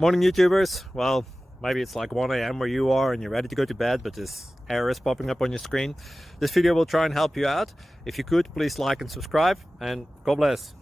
Morning YouTubers. Well, maybe it's like 1 a.m. where you are and you're ready to go to bed, but this error is popping up on your screen. This video will try and help you out. If you could, please like and subscribe, and God bless.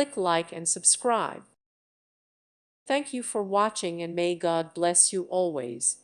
Click like and subscribe. Thank you for watching, and may God bless you always.